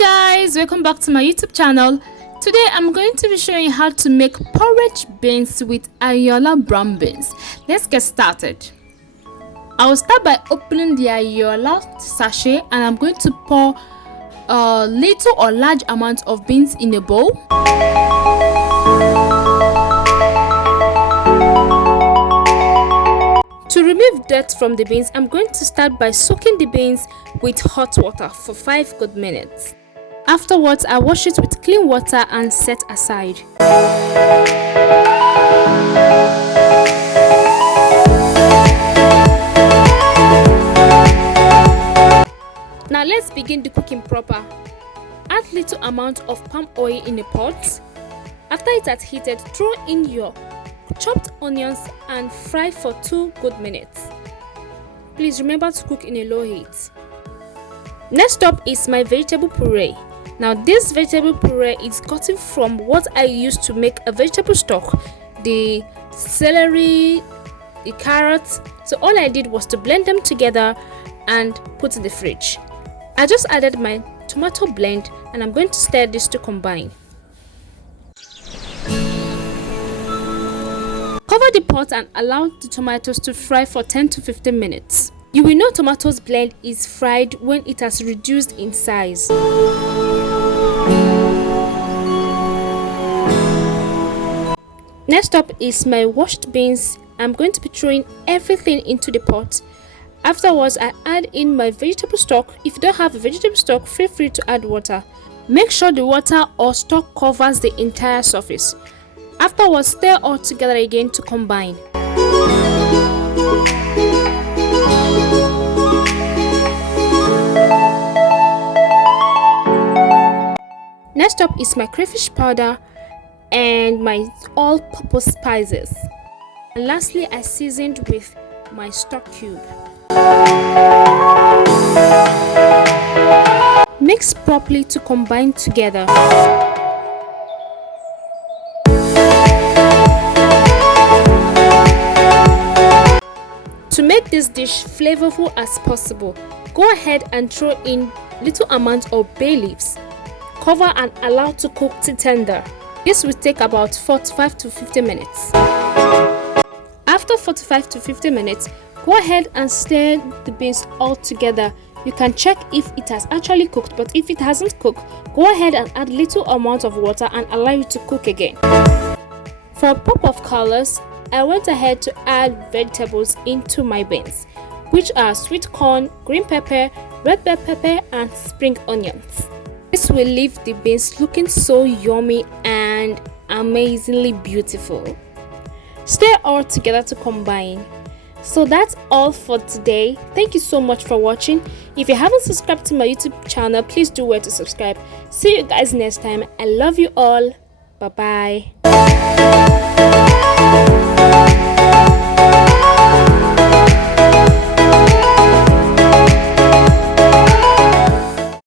Guys, welcome back to my YouTube channel. Today I'm going to be showing you how to make porridge beans with Ayola brown beans. Let's get started. I'll start by opening the Ayola sachet and I'm going to pour a little or large amount of beans in a bowl. To remove dirt from the beans, I'm going to start by soaking the beans with hot water for 5 good minutes. Afterwards, I wash it with clean water and set aside. Now let's begin the cooking proper. Add little amount of palm oil in a pot. After it has heated, throw in your chopped onions and fry for 2 good minutes. Please remember to cook in a low heat. Next up is my vegetable puree. Now this vegetable puree is gotten from what I used to make a vegetable stock, the celery, the carrots. So all I did was to blend them together and put in the fridge. I just added my tomato blend and I'm going to stir this to combine. Cover the pot and allow the tomatoes to fry for 10 to 15 minutes. You will know tomatoes blend is fried when it has reduced in size. Next up is my washed beans. I'm going to be throwing everything into the pot. Afterwards, I add in my vegetable stock. If you don't have a vegetable stock, feel free to add water. Make sure the water or stock covers the entire surface. Afterwards, stir all together again to combine. Next up is my crayfish powder and my all-purpose spices. And lastly, I seasoned with my stock cube. Mix properly to combine together. To make this dish flavorful as possible, go ahead and throw in little amount of bay leaves. Cover and allow to cook till tender. This will take about 45 to 50 minutes. After 45 to 50 minutes, go ahead and stir the beans all together. You can check if it has actually cooked, but if it hasn't cooked, go ahead and add little amount of water and allow it to cook again. For a pop of colors, I went ahead to add vegetables into my beans, which are sweet corn, green pepper, red bell pepper and spring onions. This will leave the beans looking so yummy and amazingly beautiful. Stir all together to combine. So that's all for today. Thank you so much for watching. If you haven't subscribed to my YouTube channel, please do where to subscribe. See you guys next time. I love you all. Bye bye.